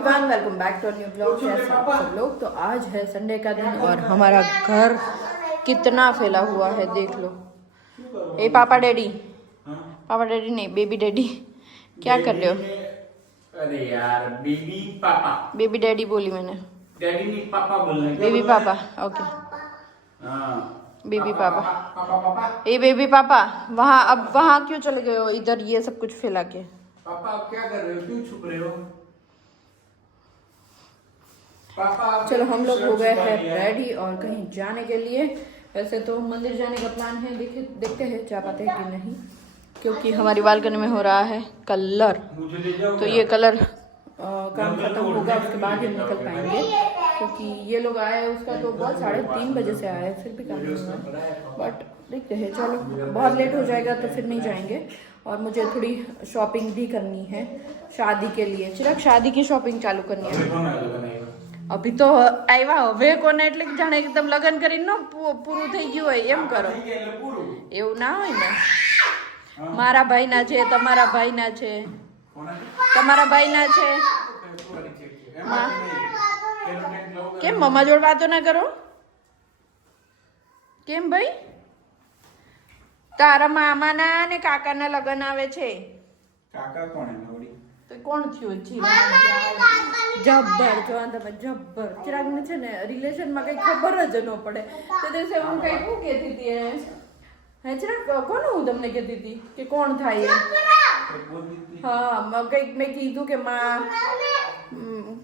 Everyone, welcome back to new blog. कैसे सब लोग? तो आज है संडे का दिन और हमारा घर कितना फैला हुआ है देख लो। ए पापा डैडी, पापा डैडी नहीं बेबी डैडी, क्या कर रहे हो? अरे यार बेबी पापा, बेबी डैडी बोली मैंने, डैडी नहीं पापा बोलना। बेबी पापा। ओके बेबी पापा। पापा ए बेबी पापा, वहाँ अब वहाँ क्यों चले गए हो? इधर ये सब कुछ फैला के। पापा आप क्या कर रहे हो? क्यों छुप रहे हो? पापा चलो हम लोग हो गए हैं रेडी और कहीं जाने के लिए। वैसे तो मंदिर जाने का प्लान है, देखते हैं जा पाते हैं कि नहीं, क्योंकि हमारी बालकनी में हो रहा है कलर। मुझे ले जाओ। तो ये कलर काम खत्म होगा उसके बाद ही हम निकल पाएंगे, क्योंकि ये लोग आए उसका तो बहुत 3:30 बजे से आए, फिर भी काम नहीं हुआ। बट देखते हैं, चलो बहुत लेट हो जाएगा तो फिर नहीं जाएंगे। और मुझे थोड़ी शॉपिंग भी करनी है शादी के लिए। चिराग शादी की शॉपिंग चालू करनी है। अभी तो આવ્યા હવે કોને એટલે જાણે એકદમ લગન કરીને નો પૂરું થઈ ગયું હોય એમ કરો, એવું ના હોય ને। મારા ભાઈના છે, તમારા ભાઈના છે, તમારા ભાઈના છે। કેમ મમ્મા જોડે વાતો ના કરો? કેમ ભાઈ? તારા મામાના ને કાકાના લગન આવે છે। કાકા કોણ હે નવડી? તો કોણ થયું છે? જબ્બર જો તમે જબ્બર ચિરાગ ને છે ને રિલેશન માં કઈ ખબર જ ન પડે। તે દિવસે હું કઈ શું કહેતી હતી હે ચિરાગ, કોણ હું તમને કહેતી હતી કે કોણ થાય? હા કઈક મેં કીધું કે માં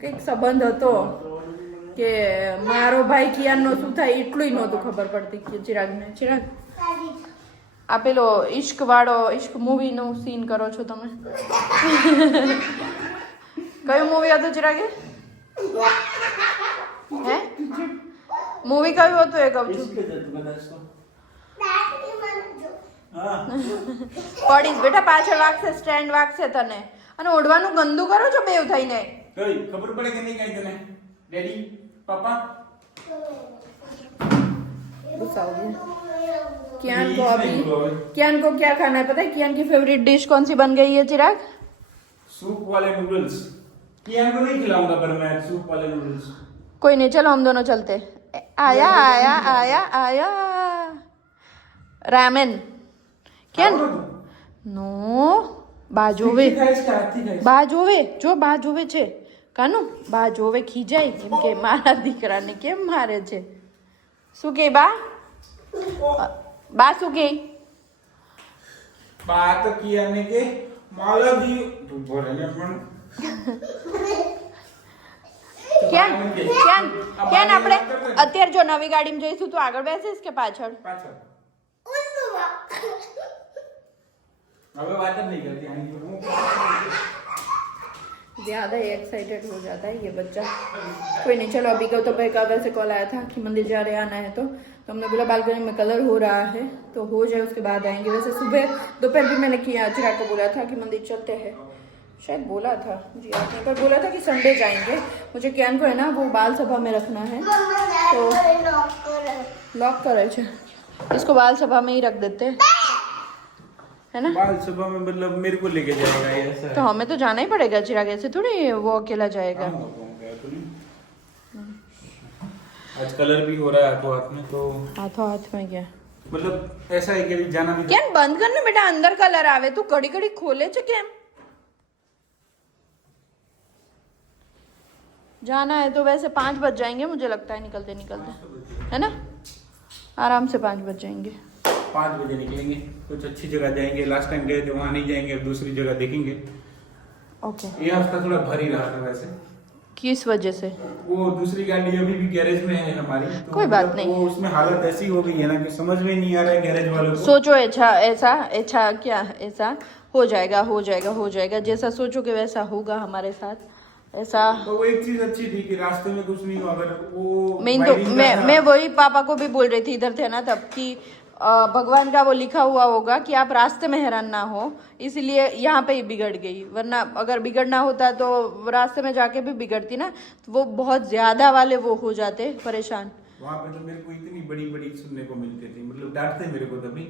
કઈક સંબંધ હતો કે મારો ભાઈ કિયાનો શું થાય એટલું નહોતું ખબર પડતી કે ચિરાગ ને। ચિરાગ આ પેલો ઇશ્ક વાળો ઇશ્ક મૂવી નું સીન કરો છો તમે। કયું મૂવી હતું ચિરાગે? હે મૂવી કયું હતું એ કહું છું। પડીશ બેટા, પાછળ વાગશે, સ્ટેન્ડ વાગશે તને। અને ઓઢવાનું ગંદુ કરો છો બેવ થઈને। કઈ ખબર પડે કે નહીં કઈ તને? ડેડી पापा कियान को अभी कियान को क्या खाना है पता है? कियान की फेवरेट डिश कौन सी बन गई है चिराग? सूप वाले नूडल्स। कियान को नहीं खिलाऊंगा पर मैं सूप वाले नूडल्स। कोई नहीं, चलो हम दोनों चलते। आया आया आया आया रामेन। कियान नो बाजोवे बाजोवे जो बाजोवे છે કાનુ બાજોવે ખીજાય કેમ કે મારા દીકરાને કેમ મારે છે? શું કે બા? બા શું કે? बात किया ने के माला दी बोले ने पण ક્યાન ક્યાન ક્યાન આપણે અત્યારે જો નવી ગાડીમાં જઈશું તો આગળ બેસીશ કે પાછળ? पाछळ। હવે વાત જ નહીં કરતી આની હું ज्यादा ही एक्साइटेड हो जाता है ये बच्चा। कोई नहीं, चलो अभी गौतम भाई का वैसे कॉल आया था कि मंदिर जा रहे आना है, तो हमने बोला बालकनी में कलर हो रहा है तो हो जाए उसके बाद आएंगे। वैसे सुबह दोपहर भी मैंने किया, चिराग को बोला था कि मंदिर चलते हैं, शायद बोला था जी आपने, पर बोला था कि संडे जाएंगे। मुझे कियान को है ना वो बाल सभा में रखना है, तो लॉक करे छे इसको बाल सभा में ही रख देते है ना। बाल सभा में मतलब मेरे को लेके जाएगा ऐसा? तो हमें तो जाना ही पड़ेगा चिराग, ऐसे थोड़ी वो अकेला जाएगा। आज कलर भी हो रहा है हाथों हाथ में, तो हाथों हाथ में क्या मतलब ऐसा है कि जाना भी क्या बंद करने बेटा, अंदर कलर आवे तू घड़ी घड़ी खोले छे केम? जाना है तो वैसे 5 बज जाएंगे मुझे लगता है निकलते निकलते, है ना? आराम से 5 बज जाएंगे। 5 बजे निकलेंगे, कुछ अच्छी जगह जाएंगे। लास्ट टाइम गए थे वहाँ नहीं जाएंगे, अब दूसरी जगह देखेंगे। ओके। ये हफ्ता थोड़ा भारी रहा था वैसे। किस वजह से? वो दूसरी गाड़ी अभी भी गैरेज में है हमारी, तो कोई बात नहीं, वो उसमें हालत ऐसी हो गई है ना कि समझ में नहीं आ रहा है गैरेज वालों को। सोचो ऐसा ऐसा ऐसा क्या ऐसा हो जाएगा हो जाएगा हो जाएगा, जैसा सोचोगे वैसा होगा हमारे साथ। ऐसा तो वो एक चीज अच्छी थी कि रास्ते में कुछ नहीं हुआ, अगर वो मैं वही पापा को भी बोल रही थी, इधर थे ना तब, कि भगवान का वो लिखा हुआ होगा कि आप रास्ते में हैरान ना हो, इसलिए यहाँ पे ही बिगड़ गई। वरना अगर बिगड़ना होता तो रास्ते में जाके भी बिगड़ती ना, तो वो बहुत ज्यादा वाले वो हो जाते परेशान। वहाँ पे तो मेरे को इतनी बड़ी बड़ी सुनने को मिलती थी, मतलब डांटते मेरे को तभी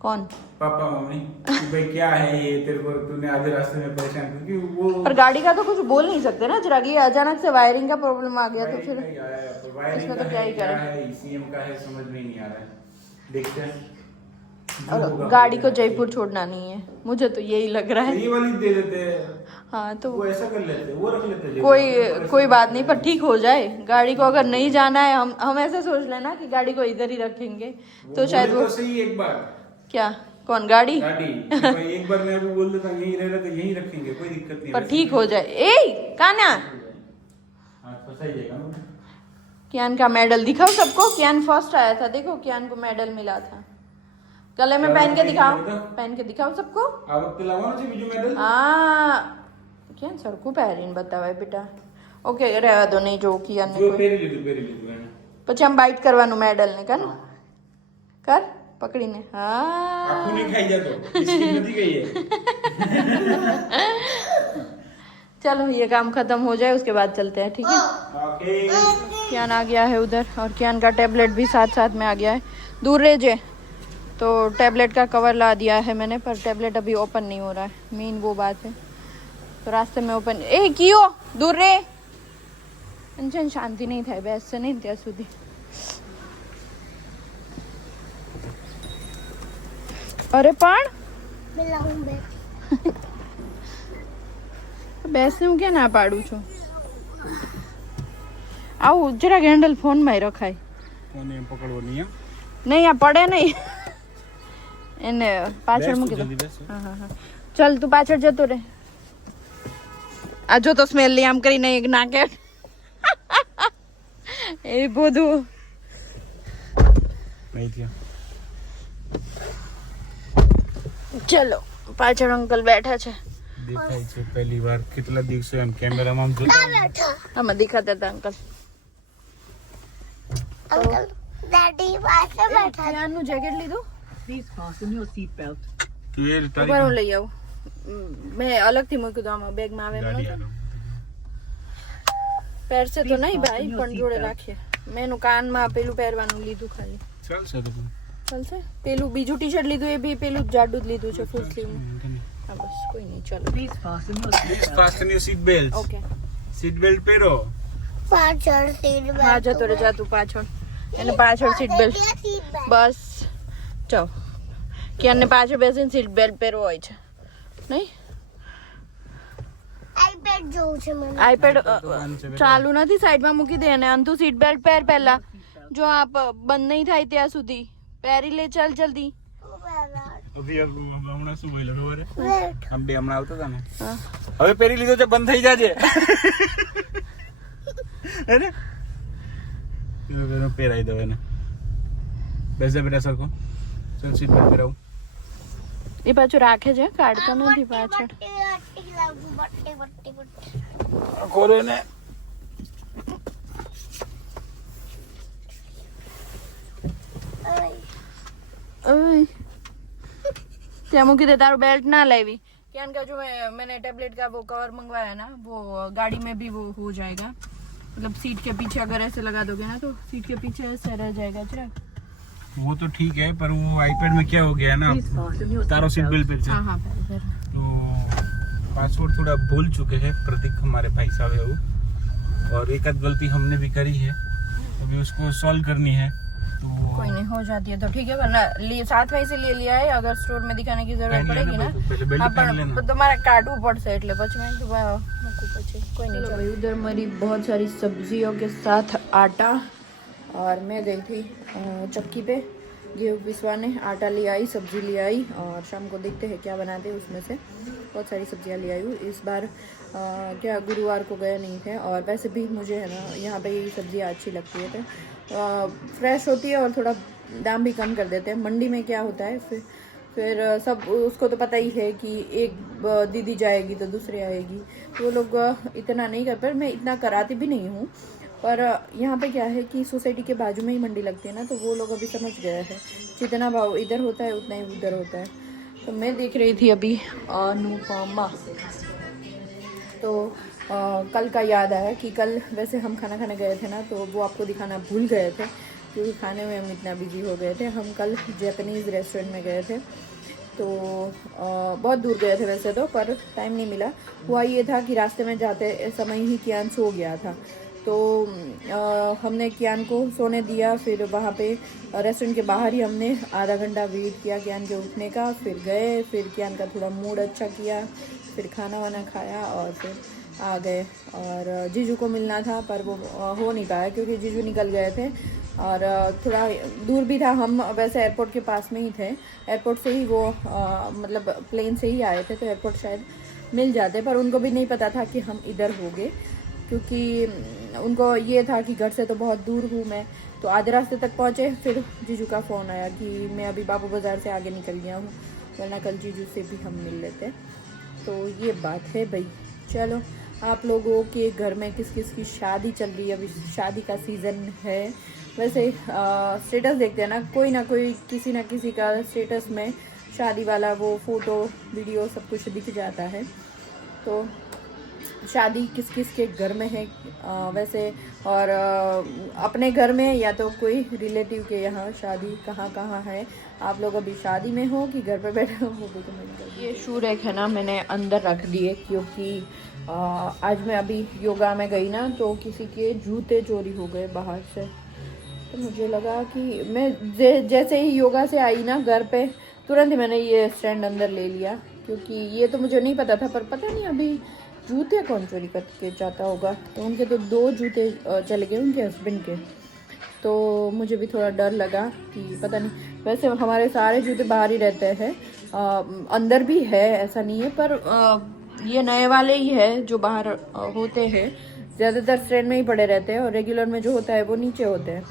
कौन? पापा मम्मी कि भाई क्या है ये तेरे को, तूने आधे रास्ते में परेशान, क्योंकि वो पर गाड़ी का तो कुछ बोल नहीं सकते ना जरा, ये अचानक से वायरिंग का प्रॉब्लम आ गया तो फिर इसमें तो क्या ही करें। ECM का है, समझ में ही नहीं आ रहा है, देखते हैं। और गाड़ी को जयपुर छोड़ना नहीं है, मुझे तो यही लग रहा है। ये वाली दे देते हैं, हाँ तो वो ऐसा कर लेते, वो रख लेते। कोई बात नहीं, पर ठीक हो जाए। गाड़ी को अगर नहीं जाना है, हम ऐसे सोच लेना कि गाड़ी को इधर ही रखेंगे तो शायद वो सही। एक बार क्या, कौन गाड़ी एक बार मैं भी बोल देता यहीं रह रहा तो यहीं रखेंगे, कोई दिक्कत नहीं, पर ठीक हो जाए। ए कान्हा, कियान का मेडल दिखाओ सबको। कियान फर्स्ट आया था, देखो कियान को मेडल मिला था। गले में पहन के दिखाओ, पहन के दिखाओ सबको। हाँ क्या सड़कों पैरिन बतावा बेटा। ओके रहवा दो, नहीं जो कियान ने પછી આમ બાઈટ કરવાનું મેડલ ને કર કર પકડીને। हाँ चलो ये काम खत्म हो जाए उसके बाद चलते हैं, ठीक है। कियान आ गया है उधर, और कियान का टैबलेट भी साथ साथ में आ गया है। दूर रह जे तो टैबलेट का कवर ला दिया है मैंने, पर टैबलेट अभी ओपन नहीं हो रहा है, मेन वो बात है। तो रास्ते में ओपन कियो दूर रे, अंचन शांति नहीं થાય બેસશે નહીં ત્યાં સુધી। અરે પણ બેસને હું ક્યાં ના પાડું છું। આવું જરા હેન્ડલ ફોન માં રખાય, ફોન એમ પકડવો નહીં, નહીં આ પડે નહીં, એને પાછળ મૂકી દો। હા હા હા ચાલ તું પાછળ જતો રે। આ જો તો સ્મેલ લી આમ કરીને એક નાકે એ બધું નહીં થયા। ચલો પાછળ અંકલ બેઠા છે, દેખાય છે પહેલી વાર, કેટલા દિવસે એમ કેમેરામાં આમ જોતા આમાં દેખાતા હતા અંકલ। અંકલ ડેડી પાસે બેઠા છે। ક્યાંનું જેકેટ લીધું? Please fasten your seat belt. તું એ ઉપર હું લઈ આવું, મેં અલગથી મૂકી દઉં આમાં બેગમાં આવે એમ નહોતું। પહેરશે તો નહીં ભાઈ, પણ જોડે રાખીએ। મેં એનું કાનમાં પેલું પહેરવાનું લીધું ખાલી, ચાલશે તો ચાલશે। પેલું બીજું ટી શર્ટ લીધું, એ બી પેલું જાડું જ લીધું છે ફૂલ સ્લીવ। હા બસ કોઈ નહીં, ચલો Please fasten your seat belt. fasten your seat belts. Okay. seat belt પહેરો। પાછળ સીટ બેલ્ટ હા જતો રે જા તું પાછળ, એને પાછળ સીટ બેલ્ટ બસ જાઓ। ક્યાંને પાછળ બેસીને સીટ બેલ્ટ પહેરવો હોય છે નહીં? આઈપેડ જોઉં છે મને। આઈપેડ ચાલુ નથી, સાઈડમાં મૂકી દે અને અંતુ સીટ બેલ્ટ પહેર પહેલા, જો આ બંધ નહીં થાય ત્યાં સુધી પહેરી લે, ચાલ જલ્દી। હમણાં શું બોલ્યો ખબર હે? વેટ આમ બે હમણાં આવતા હતા ને, હા હવે પહેરી લીધો છે, બંધ થઈ જાજે અરે પહેરાઈ દો એને। બેસે બેટા સરખો, ચાલ સીટ બેલ્ટ પહેરાવું। એ પાછું રાખે છે, કાઢતો નથી પાછળ। બટ્ટી લાગુ બટ્ટી બટ્ટી બટ્ટી ખોલો ને, ओए क्या मुझे दे तारो बेल्ट ना लावी क्या का जो मैंने टेबलेट का वो कवर मंगवाया ना, वो गाड़ी में भी वो हो जाएगा, मतलब सीट के पीछे अगर ऐसे लगा दोगे ना तो सीट के पीछे ऐसे रह जाएगा। चिराग वो तो ठीक है, पर वो आईपैड में क्या हो गया ना, Please fasten your taro seat seat belt belt. पे हाँ हाँ फिर तो पासवर्ड थोड़ा भूल चुके हैं प्रतीक, हमारे भाई साहब है वो, और एक आध गलती हमने भी करी है, अभी उसको सॉल्व करनी है। तो कोई नहीं, हो जाती है तो ठीक है, वरना साथ में इसीलिए लिया है, अगर स्टोर में दिखाने की जरूरत पड़ेगी ना अपन तुम्हारा काटવું પડશે એટલે પછી मैं મૂકું પછી कोई नहीं। चलो उधर मेरी बहुत सारी सब्जियों के साथ आटा, और मैं गई थी चक्की पे गेहूँ पिसवाने, आटा ले आई, सब्जी ले आई, और शाम को देखते हैं क्या बनाते हैं उसमें से। बहुत सारी सब्जियां ले आई हूँ इस बार, क्या गुरुवार को गए नहीं थे, और वैसे भी मुझे है ना यहाँ पे यही सब्जियाँ अच्छी लगती है, तो फ्रेश होती है और थोड़ा दाम भी कम कर देते हैं। मंडी में क्या होता है फिर सब उसको तो पता ही है कि एक दीदी जाएगी तो दूसरी आएगी, तो वो लोग इतना नहीं कर पर मैं इतना कराती भी नहीं हूँ। पर यहाँ पे क्या है कि सोसाइटी के बाजू में ही मंडी लगती है ना, तो वो लोग अभी समझ गए हैं जितना भाव इधर होता है उतना ही उधर होता है। तो मैं देख रही थी अभी अनुपमा, तो कल का याद आया कि कल वैसे हम खाना खाने गए थे ना, तो वो आपको दिखाना भूल गए थे क्योंकि खाने में हम इतना बिजी हो गए थे। हम कल जापानीज़ रेस्टोरेंट में गए थे, तो बहुत दूर गए थे वैसे तो, पर टाइम नहीं मिला। हुआ ये था कि रास्ते में जाते समय ही कियान सो गया था, तो हमने कियान को सोने दिया। फिर वहाँ पे रेस्टोरेंट के बाहर ही हमने आधा घंटा वेट किया कियान के उठने का। फिर गए, फिर कियान का थोड़ा मूड अच्छा किया, फिर खाना वाना खाया और फिर आ गए। और जीजू को मिलना था पर वो हो नहीं पाया क्योंकि जीजू निकल गए थे और थोड़ा दूर भी था। हम वैसे एयरपोर्ट के पास में ही थे, एयरपोर्ट से ही वो मतलब प्लेन से ही आए थे, तो एयरपोर्ट शायद मिल जाते, पर उनको भी नहीं पता था कि हम इधर होंगे, क्योंकि उनको ये था कि घर से तो बहुत दूर हूँ मैं। तो आधे रास्ते तक पहुँचे, फिर जीजू का फ़ोन आया कि मैं अभी बाबू बाज़ार से आगे निकल गया हूँ, वरना कल जीजू से भी हम मिल लेते। तो ये बात है भाई। चलो, आप लोगों के घर में किस किस की शादी चल रही है? अभी शादी का सीज़न है। वैसे स्टेटस देखते हैं ना कोई किसी ना किसी का स्टेटस में शादी वाला वो फ़ोटो वीडियो सब कुछ दिख जाता है। तो शादी किस किस के घर में है वैसे, और अपने घर में या तो कोई रिलेटिव के यहाँ शादी कहाँ कहाँ है? आप लोग अभी शादी में हो कि घर पे बैठे हो, वो भी कमेंट कर। ये शू रैक है ना, मैंने अंदर रख दिए क्योंकि आज मैं अभी योगा में गई ना, तो किसी के जूते चोरी हो गए बाहर से। तो मुझे लगा कि मैं जैसे ही योगा से आई ना घर पे, तुरंत ही मैंने ये स्टैंड अंदर ले लिया, क्योंकि ये तो मुझे नहीं पता था। पर पता नहीं अभी जूते कौन चोरी करके जाता होगा। तो उनके तो 2 जूते चले गए, उनके हस्बैंड के। तो मुझे भी थोड़ा डर लगा कि पता नहीं। वैसे हमारे सारे जूते बाहर ही रहते हैं, अंदर भी है ऐसा नहीं है, पर ये नए वाले ही है जो बाहर होते हैं। ज़्यादातर स्टैंड में ही पड़े रहते हैं और रेगुलर में जो होता है वो नीचे होते हैं।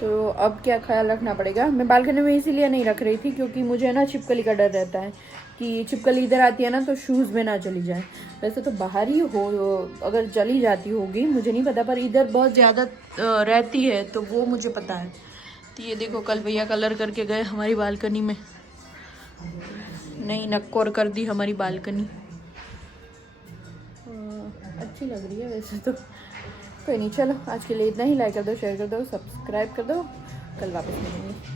तो अब क्या ख्याल रखना पड़ेगा। मैं बालकनी में इसीलिए नहीं रख रही थी क्योंकि मुझे ना छिपकली का डर रहता है कि छिपकली इधर आती है ना तो शूज़ में ना चली जाए। वैसे तो बाहर ही हो, अगर चली जाती होगी मुझे नहीं पता, पर इधर बहुत ज़्यादा रहती है तो वो मुझे पता है। तो ये देखो, कल भैया कलर करके गए हमारी बालकनी में, नई नक्कोर कर दी हमारी बालकनी। अच्छी लग रही है वैसे तो। कोई नहीं, चलो आज के लिए इतना ही। लाइक कर दो, शेयर कर दो, सब्सक्राइब कर दो। कल वापस मिलेंगे।